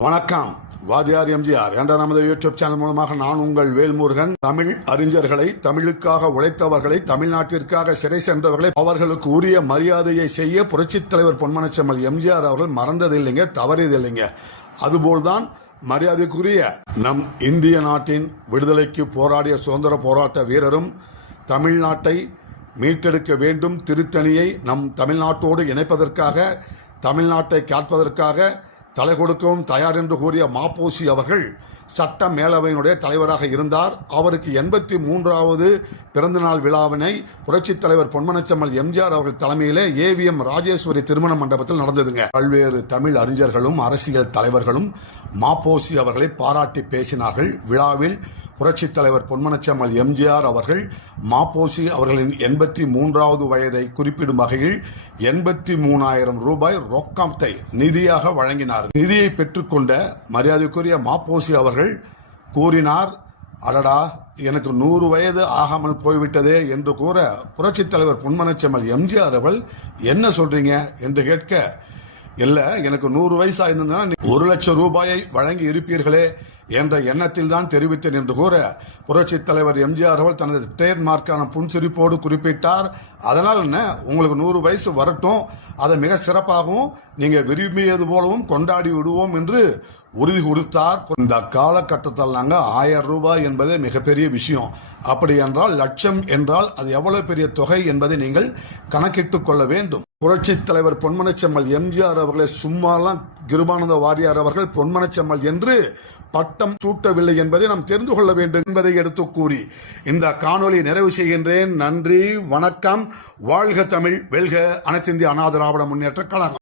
வணக்கம். வாதியார் எம்ஜிஆர் என்ற நமது யூடியூப் சேனல் மூலமாக நான் உங்கள் வேல்முருகன். தமிழ் அறிஞர்களை, தமிழுக்காக உழைத்தவர்களை, தமிழ்நாட்டிற்காக சிறை சென்றவர்களை, அவர்களுக்கு உரிய மரியாதையை செய்ய புரட்சித் தலைவர் பொன்மனச்செம்மல் எம்ஜிஆர் அவர்கள் மறந்ததில்லைங்க, தவறியதில்லைங்க. அதுபோல்தான் மரியாதைக்குரிய நம் இந்திய நாட்டின் விடுதலைக்கு போராடிய சுதந்திர போராட்ட வீரரும், தமிழ்நாட்டை மீட்டெடுக்க வேண்டும், திருத்தணியை நம் தமிழ்நாட்டோடு இணைப்பதற்காக, தமிழ்நாட்டை காப்பதற்காக தலை கொடுக்கவும் தயார் என்று கூறிய மாப்போசி அவர்கள் சட்ட மேலவையினுடைய தலைவராக இருந்தார். அவருக்கு 83வது பிறந்தநாள் விழாவினை புரட்சித் தலைவர் பொன்மனச்செம்மல் எம்ஜிஆர் அவர்கள் தலைமையிலே ஏவிஎம் ராஜேஸ்வரி திருமண மண்டபத்தில் நடந்ததுங்க. பல்வேறு தமிழ் அறிஞர்களும் அரசியல் தலைவர்களும் மாப்போசி அவர்களை பாராட்டி பேசினார்கள். விழாவில் புரட்சித் தலைவர் பொன்மனச்செம்மல் எம்ஜிஆர் அவர்கள் மாப்போசி அவர்களின் 83வது வயதை குறிப்பிடும் வகையில் 83,000 ரூபாய் ரொக்கத்தை நிதியாக வழங்கினார். நிதியை பெற்றுக்கொண்ட மரியாதைக்குரிய மாப்போசி அவர்கள் கூறினார், அடடா, எனக்கு 100 வயது ஆகாமல் போய்விட்டதே என்று கூற, புரட்சித் தலைவர் பொன்மனச்செம்மல் எம்ஜிஆர் அவர்கள் என்ன சொல்றீங்க என்று கேட்க, இல்ல, எனக்கு 100 வயசு ஆயிருந்தா 1 லட்சம் ரூபாயை வழங்கி இருப்பீர்களே என்ற எண்ணத்தில் தான் தெரிவித்தேன் என்று கூற, புரட்சித் தலைவர் எம்ஜிஆர் அவர்கள் தனது ட்ரேட்மார்க்கான புன்சிரிப்போடு குறிப்பிட்டார். அதனால் என்ன, உங்களுக்கு 100 வயசு வரட்டும், அதை மிக சிறப்பாகவும் நீங்க விரும்பியது போலவும் கொண்டாடி விடுவோம் என்று உறுதி கொடுத்தார். இந்த காலகட்டத்தில் 1000 ரூபாய் என்பதே மிகப்பெரிய விஷயம். அப்படி என்றால் லட்சம் என்றால் அது எவ்வளவு பெரிய தொகை என்பதை நீங்கள் கணக்கிட்டுக் கொள்ள வேண்டும். புரட்சித் தலைவர் பொன்மனச்செம்மல் எம்ஜிஆர் அவர்களை சும்மாலாம் கிருபானந்த வாரியார் அவர்கள் பொன்மனச்செம்மல் என்று பட்டம் சூட்டவில்லை என்பதை நாம் தெரிந்து கொள்ள வேண்டும் என்பதை எடுத்து கூறி இந்த காணொலி நிறைவு செய்கின்றேன். நன்றி, வணக்கம். வாழ்க தமிழ், வெல்க அனைத்து இந்திய அண்ணா திராவிட முன்னேற்ற கழகம்.